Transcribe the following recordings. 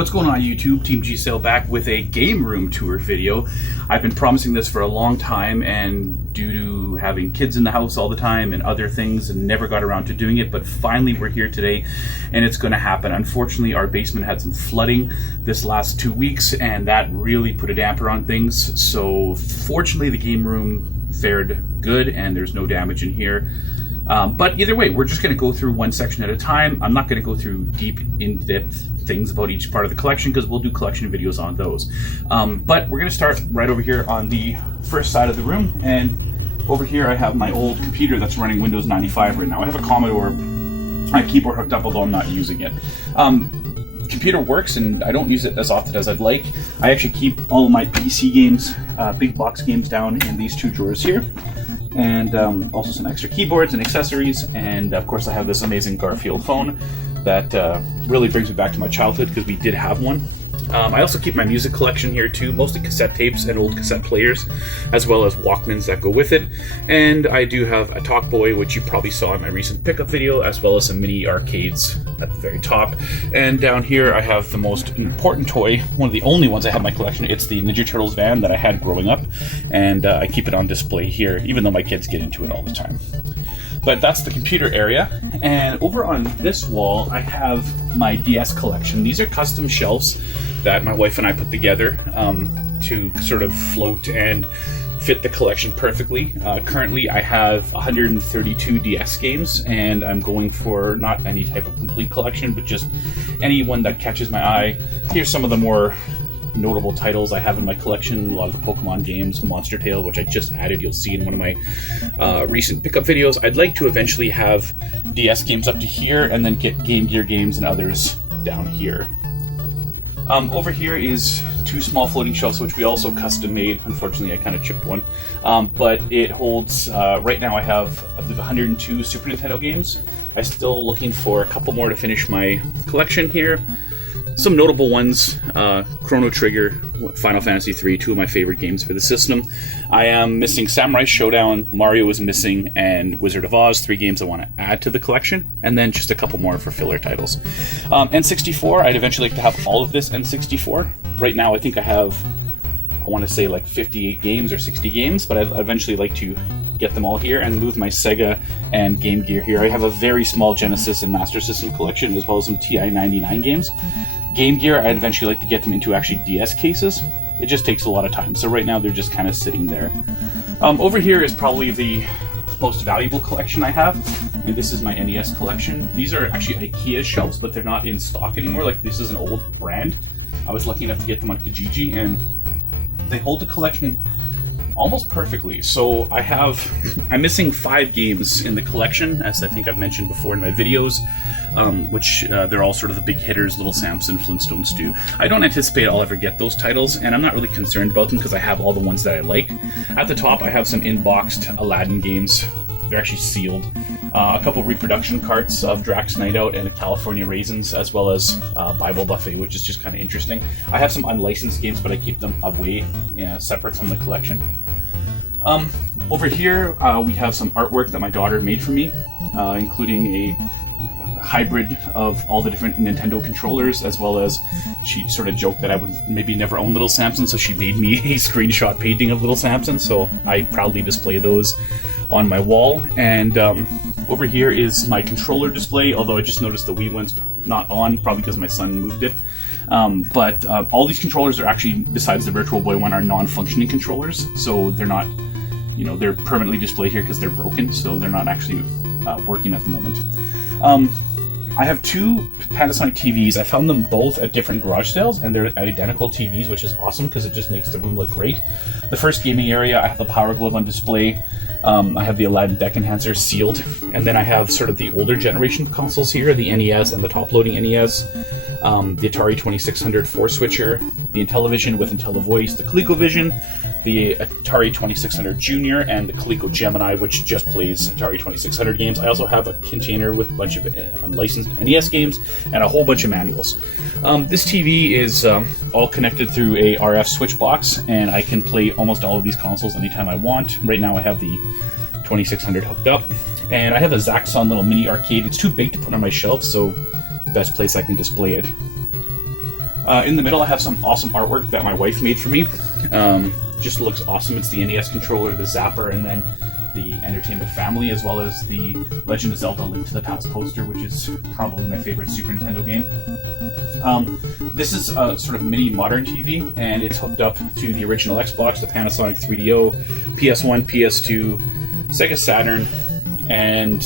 What's going on YouTube? Team G Sale back with a game room tour video. I've been promising this for a long time, and due to having kids in the house all the time and other things, never got around to doing it, but finally we're here today and it's going to happen. Unfortunately, our basement had some flooding this last 2 weeks and that really put a damper on things. So fortunately the game room fared good and there's no damage in here. But either way, we're just going to go through one section at a time. I'm not going to go through deep, in-depth things about each part of the collection because we'll do collection videos on those. But we're going to start right over here on the first side of the room. And over here I have my old computer that's running Windows 95 right now. I have a Commodore keyboard hooked up, although I'm not using it. Computer works and I don't use it as often as I'd like. I actually keep all of my PC games, big box games, down in these two drawers here. And also some extra keyboards and accessories, and of course I have this amazing Garfield phone that really brings me back to my childhood because we did have one. I also keep my music collection here too, mostly cassette tapes and old cassette players, as well as Walkmans that go with it. And I do have a Talkboy, which you probably saw in my recent pickup video, as well as some mini arcades at the very top. And down here I have the most important toy, one of the only ones I have in my collection. It's the Ninja Turtles van that I had growing up, and I keep it on display here, even though my kids get into it all the time. But that's the computer area. And over on this wall, I have my DS collection. These are custom shelves that my wife and I put together to sort of float and fit the collection perfectly. Currently, I have 132 DS games, and I'm going for not any type of complete collection, but just any one that catches my eye. Here's some of the more notable titles I have in my collection. A lot of the Pokemon games, Monster Tale, which I just added, you'll see in one of my recent pickup videos. I'd like to eventually have DS games up to here and then get Game Gear games and others down here. Over here is two small floating shelves, which we also custom made. Unfortunately, I kind of chipped one. But it holds, right now I have, I believe, 102 Super Nintendo games. I'm still looking for a couple more to finish my collection here. Some notable ones, Chrono Trigger, Final Fantasy III, two of my favorite games for the system. I am missing Samurai Showdown, Mario is missing, and Wizard of Oz, 3 games I want to add to the collection, and then just a couple more for filler titles. N64, I'd eventually like to have all of this N64. Right now I think I have, I want to say like 58 games or 60 games, but I'd eventually like to get them all here and move my Sega and Game Gear here. I have a very small Genesis and Master System collection, as well as some TI-99 games. Game Gear, I'd eventually like to get them into actually DS cases. It just takes a lot of time, so right now they're just kind of sitting there. Over here is probably the most valuable collection I have, and this is my NES collection. These are actually IKEA shelves, but they're not in stock anymore. Like, this is an old brand. I was lucky enough to get them on Kijiji, and they hold the collection almost perfectly. So I'm missing 5 games in the collection, as I think I've mentioned before in my videos, which they're all sort of the big hitters, Little Samson, Flintstones too. I don't anticipate I'll ever get those titles, and I'm not really concerned about them because I have all the ones that I like. At the top, I have some in-boxed Aladdin games. They're actually sealed. A couple reproduction carts of Drax Night Out and California Raisins, as well as Bible Buffet, which is just kind of interesting. I have some unlicensed games, but I keep them away, separate from the collection. Over here, we have some artwork that my daughter made for me, including a hybrid of all the different Nintendo controllers, as well as she sort of joked that I would maybe never own Little Samson, so she made me a screenshot painting of Little Samson, so I proudly display those on my wall. And over here is my controller display, although I just noticed the Wii one's not on, probably because my son moved it. But all these controllers are actually, besides the Virtual Boy one, are non-functioning controllers, so they're not, they're permanently displayed here because they're broken, so they're not actually working at the moment. I have 2 Panasonic TVs. I found them both at different garage sales, and they're identical TVs, which is awesome because it just makes the room look great. The first gaming area, I have the Power Glove on display. I have the Aladdin Deck Enhancer sealed, and then I have sort of the older generation consoles here, the NES and the top-loading NES, the Atari 2600 4-switcher, the Intellivision with IntelliVoice, the ColecoVision, the Atari 2600 Junior, and the Coleco Gemini, which just plays Atari 2600 games. I also have a container with a bunch of unlicensed NES games and a whole bunch of manuals. This TV is all connected through a RF switch box, and I can play almost all of these consoles anytime I want. Right now I have the 2600 hooked up, and I have a Zaxxon little mini arcade. It's too big to put on my shelf, so best place I can display it. In the middle, I have some awesome artwork that my wife made for me. Just looks awesome. It's the NES controller, the Zapper, and then the Entertainment Family, as well as the Legend of Zelda: Link to the Past poster, which is probably my favorite Super Nintendo game. This is a sort of mini modern TV, and it's hooked up to the original Xbox, the Panasonic 3DO, PS1, PS2, Sega Saturn, and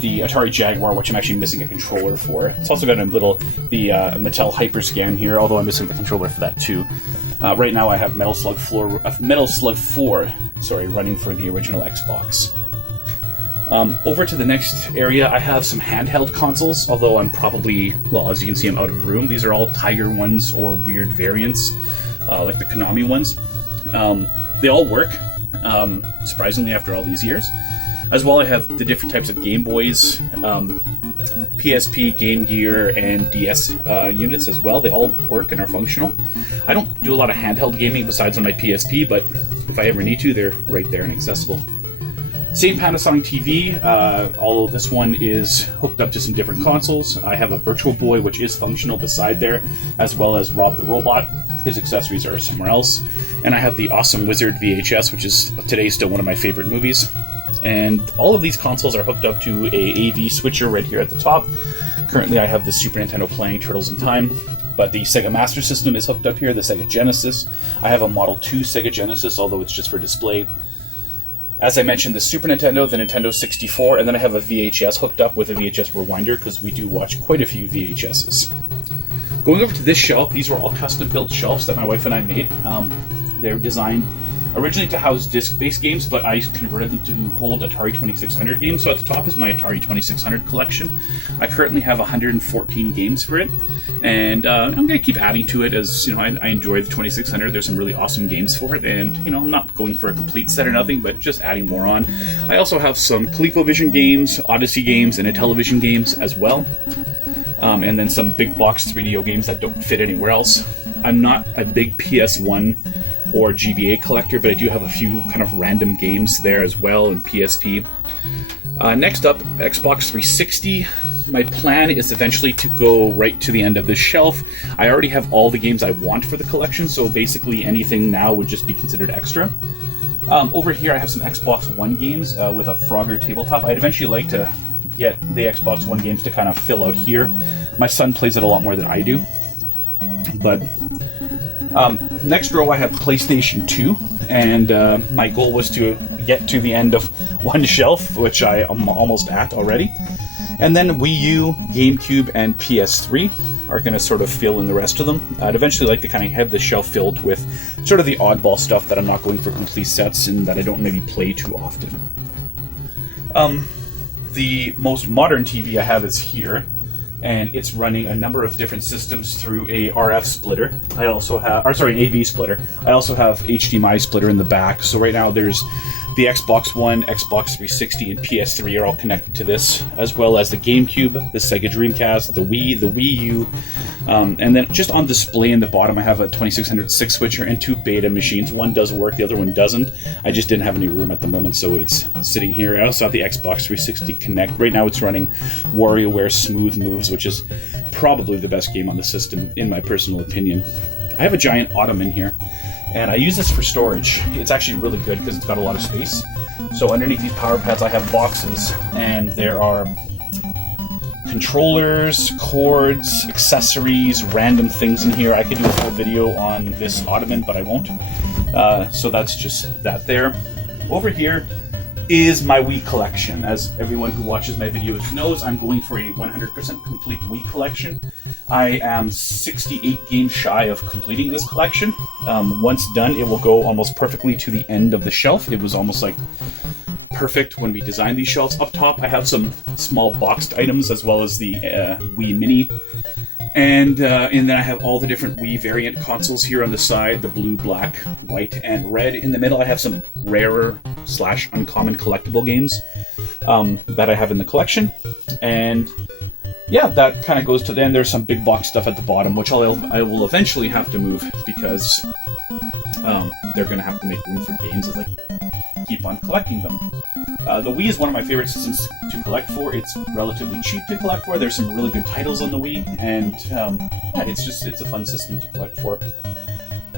the Atari Jaguar, which I'm actually missing a controller for. It's also got the Mattel Hyperscan here, although I'm missing the controller for that too. Right now I have Metal Slug 4, running for the original Xbox. Over to the next area, I have some handheld consoles, although I'm probably, well, as you can see, I'm out of room. These are all Tiger ones or weird variants, like the Konami ones. They all work, surprisingly, after all these years. As well, I have the different types of Game Boys, PSP, Game Gear, and DS units as well. They all work and are functional. I don't do a lot of handheld gaming besides on my PSP, but if I ever need to, they're right there and accessible. Same Panasonic TV, although this one is hooked up to some different consoles. I have a Virtual Boy, which is functional beside there, as well as Rob the Robot. His accessories are somewhere else. And I have the Awesome Wizard VHS, which is today still one of my favorite movies. And all of these consoles are hooked up to a AV switcher right here at the top. Currently I have the Super Nintendo playing Turtles in Time, but the Sega Master System is hooked up here, the Sega Genesis. I have a Model 2 Sega Genesis, although it's just for display. As I mentioned, the Super Nintendo, the Nintendo 64, and then I have a VHS hooked up with a VHS rewinder because we do watch quite a few VHSs. Going over to this shelf, these were all custom-built shelves that my wife and I made. They're designed originally to house disc-based games, but I converted them to hold Atari 2600 games. So at the top is my Atari 2600 collection. I currently have 114 games for it, and I'm going to keep adding to it as, I enjoy the 2600. There's some really awesome games for it, and, I'm not going for a complete set or nothing, but just adding more on. I also have some ColecoVision games, Odyssey games, and Intellivision games as well. And then some big box 3DO games that don't fit anywhere else. I'm not a big PS1 or GBA collector, but I do have a few kind of random games there as well, and PSP. Next up, Xbox 360. My plan is eventually to go right to the end of this shelf. I already have all the games I want for the collection, so basically anything now would just be considered extra. Over here I have some Xbox One games with a Frogger tabletop. I'd eventually like to get the Xbox One games to kind of fill out here. My son plays it a lot more than I do. But next row I have PlayStation 2, and my goal was to get to the end of one shelf, which I am almost at already. And then Wii U, GameCube, and PS3 are going to sort of fill in the rest of them. I'd eventually like to kind of have the shelf filled with sort of the oddball stuff that I'm not going for complete sets and that I don't maybe play too often. The most modern TV I have is here, and it's running a number of different systems through a RF splitter. I also have, an AV splitter. I also have HDMI splitter in the back. So right now there's the Xbox One, Xbox 360, and PS3 are all connected to this, as well as the GameCube, the Sega Dreamcast, the Wii, the Wii U, and then just on display in the bottom I have a 2600 6-switcher and two beta machines. One does work, the other one doesn't. I just didn't have any room at the moment, so it's sitting here. I also have the Xbox 360 Connect. Right now it's running WarioWare Smooth Moves, which is probably the best game on the system, in my personal opinion. I have a giant ottoman here, and I use this for storage. It's actually really good because it's got a lot of space. So underneath these power pads I have boxes, and there are controllers, cords, accessories, random things in here. I could do a full video on this ottoman, but I won't. So that's just that there. Over here is my Wii collection. As everyone who watches my videos knows, I'm going for a 100% complete Wii collection. I am 68 games shy of completing this collection. Once done, it will go almost perfectly to the end of the shelf. It was almost like perfect when we designed these shelves. Up top, I have some small boxed items as well as the Wii Mini. And then I have all the different Wii variant consoles here on the side, the blue, black, white, and red. In the middle, I have some rarer / uncommon collectible games that I have in the collection. And yeah, that kind of goes to the end. There's some big box stuff at the bottom, which I will eventually have to move because they're going to have to make room for games as I keep on collecting them. The Wii is one of my favorite systems to collect for. It's relatively cheap to collect for. There's some really good titles on the Wii, and yeah, it's a fun system to collect for.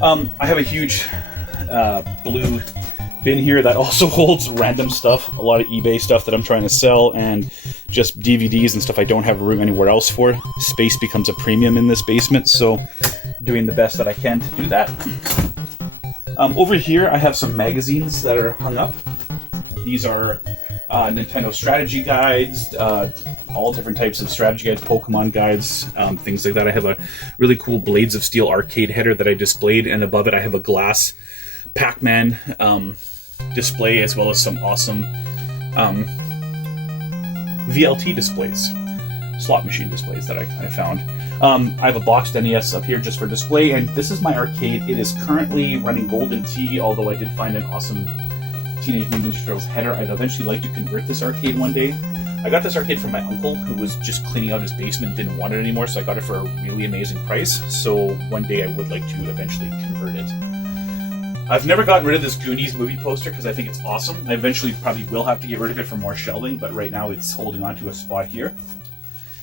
I have a huge blue bin here that also holds random stuff, a lot of eBay stuff that I'm trying to sell, and just DVDs and stuff I don't have room anywhere else for. Space becomes a premium in this basement, so doing the best that I can to do that. Over here I have some magazines that are hung up. These are Nintendo strategy guides, all different types of strategy guides, Pokemon guides, things like that. I have a really cool Blades of Steel arcade header that I displayed, and above it I have a glass Pac-Man display, as well as some awesome VLT displays, slot machine displays that I found. I have a boxed NES up here just for display, and this is my arcade. It is currently running Golden Tee, although I did find an awesome Teenage Mutant Ninja Turtles header. I'd eventually like to convert this arcade one day. I got this arcade from my uncle, who was just cleaning out his basement, didn't want it anymore, so I got it for a really amazing price. So one day I would like to eventually convert it. I've never gotten rid of this Goonies movie poster because I think it's awesome. I eventually probably will have to get rid of it for more shelving, but right now it's holding on to a spot here.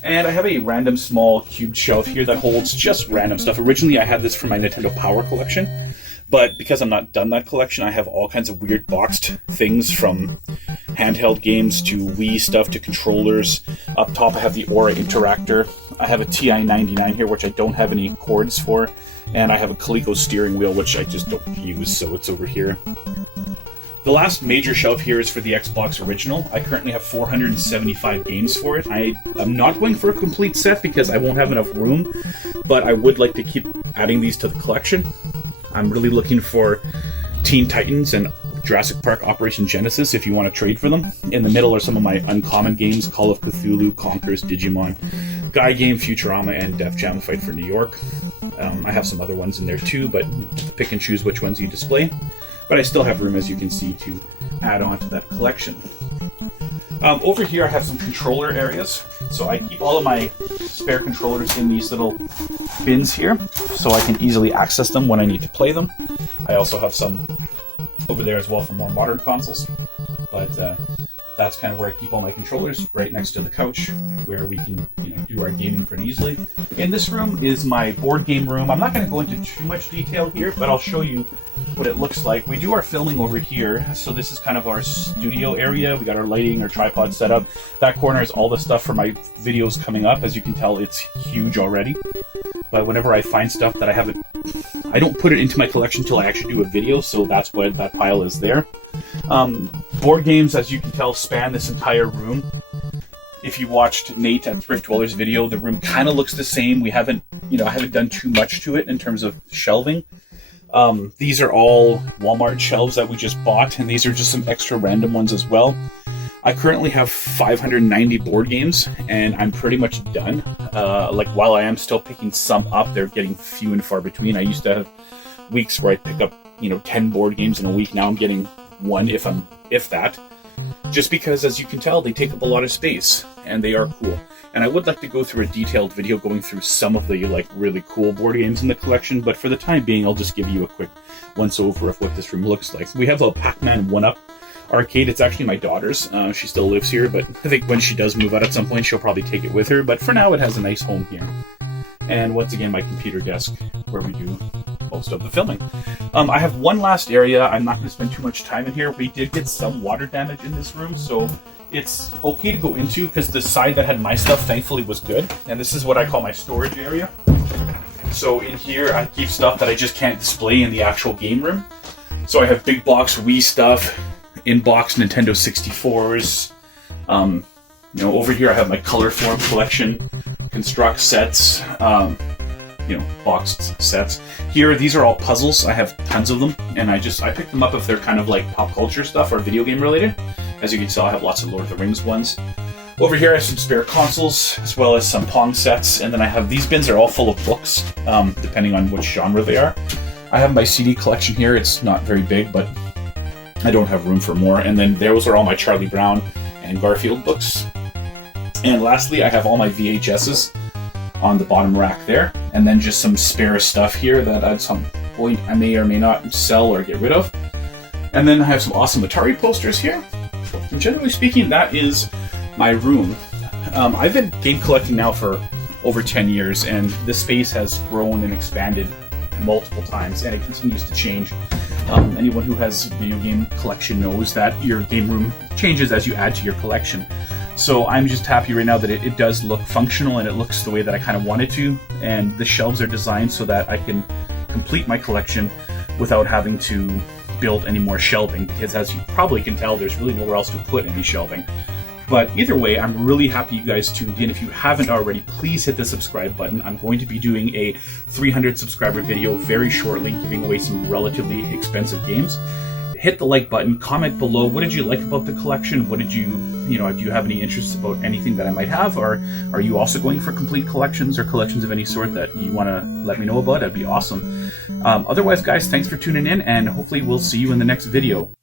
And I have a random small cubed shelf here that holds just random stuff. Originally I had this for my Nintendo Power collection, but because I'm not done that collection, I have all kinds of weird boxed things, from handheld games to Wii stuff to controllers. Up top I have the Aura Interactor. I have a TI-99 here, which I don't have any cords for. And I have a Coleco steering wheel, which I just don't use, so it's over here. The last major shelf here is for the Xbox Original. I currently have 475 games for it. I'm not going for a complete set because I won't have enough room, but I would like to keep adding these to the collection. I'm really looking for Teen Titans and Jurassic Park Operation Genesis if you want to trade for them. In the middle are some of my uncommon games: Call of Cthulhu, Conkers, Digimon, Guy Game, Futurama, and Def Jam Fight for New York. I have some other ones in there too, but pick and choose which ones you display. But I still have room, as you can see, to add on to that collection. Over here I have some controller areas. So I keep all of my spare controllers in these little bins here, so I can easily access them when I need to play them. I also have some over there as well for more modern consoles. But that's kind of where I keep all my controllers, right next to the couch, where we can do our gaming pretty easily. In this room is my board game room. I'm not going to go into too much detail here, but I'll show you what it looks like. We do our filming over here, so this is kind of our studio area. We got our lighting, our tripod set up. That corner is all the stuff for my videos coming up. As you can tell, it's huge already. But whenever I find stuff that I don't put it into my collection until I actually do a video, so that's why that pile is there. Board games, as you can tell, span this entire room. If you watched Nate at Thrift Dwellers video, the room kind of looks the same. I haven't done too much to it in terms of shelving. These are all Walmart shelves that we just bought, and these are just some extra random ones as well. I currently have 590 board games, and I'm pretty much done. While I am still picking some up, they're getting few and far between. I used to have weeks where I pick up 10 board games in a week. Now I'm getting one, if that. Just because, as you can tell, they take up a lot of space, and they are cool. And I would like to go through a detailed video going through some of the really cool board games in the collection, but for the time being, I'll just give you a quick once-over of what this room looks like. We have a Pac-Man 1-Up arcade. It's actually my daughter's. She still lives here, but I think when she does move out at some point, she'll probably take it with her. But for now, it has a nice home here. And once again, my computer desk, where we do most of the filming. I have one last area. I'm not going to spend too much time in here. We did get some water damage in this room, so it's okay to go into, because the side that had my stuff thankfully was good. And this is what I call my storage area. So in here I keep stuff that I just can't display in the actual game room. So I have big box Wii stuff, in-box Nintendo 64s. Over here I have my color form collection, construct sets, boxed sets. Here, these are all puzzles. I have tons of them, and I pick them up if they're kind of like pop culture stuff or video game related. As you can tell, I have lots of Lord of the Rings ones. Over here I have some spare consoles, as well as some Pong sets, and then I have these bins are all full of books, depending on which genre they are. I have my CD collection here. It's not very big, but I don't have room for more. And then those are all my Charlie Brown and Garfield books. And lastly, I have all my VHSs on the bottom rack there, and then just some spare stuff here that at some point I may or may not sell or get rid of. And then I have some awesome Atari posters here. And generally speaking, that is my room. I've been game collecting now for over 10 years, and this space has grown and expanded multiple times, and it continues to change. Anyone who has a video game collection knows that your game room changes as you add to your collection. So I'm just happy right now that it does look functional, and it looks the way that I kind of want it to, and the shelves are designed so that I can complete my collection without having to build any more shelving, because as you probably can tell, there's really nowhere else to put any shelving. But either way, I'm really happy you guys tuned in. If you haven't already, please hit the subscribe button. I'm going to be doing a 300 subscriber video very shortly, giving away some relatively expensive games. Hit the like button, comment below, what did you like about the collection? What did you know, do you have any interests about anything that I might have? Or are you also going for complete collections or collections of any sort that you want to let me know about? That'd be awesome. Otherwise, guys, thanks for tuning in, and hopefully we'll see you in the next video.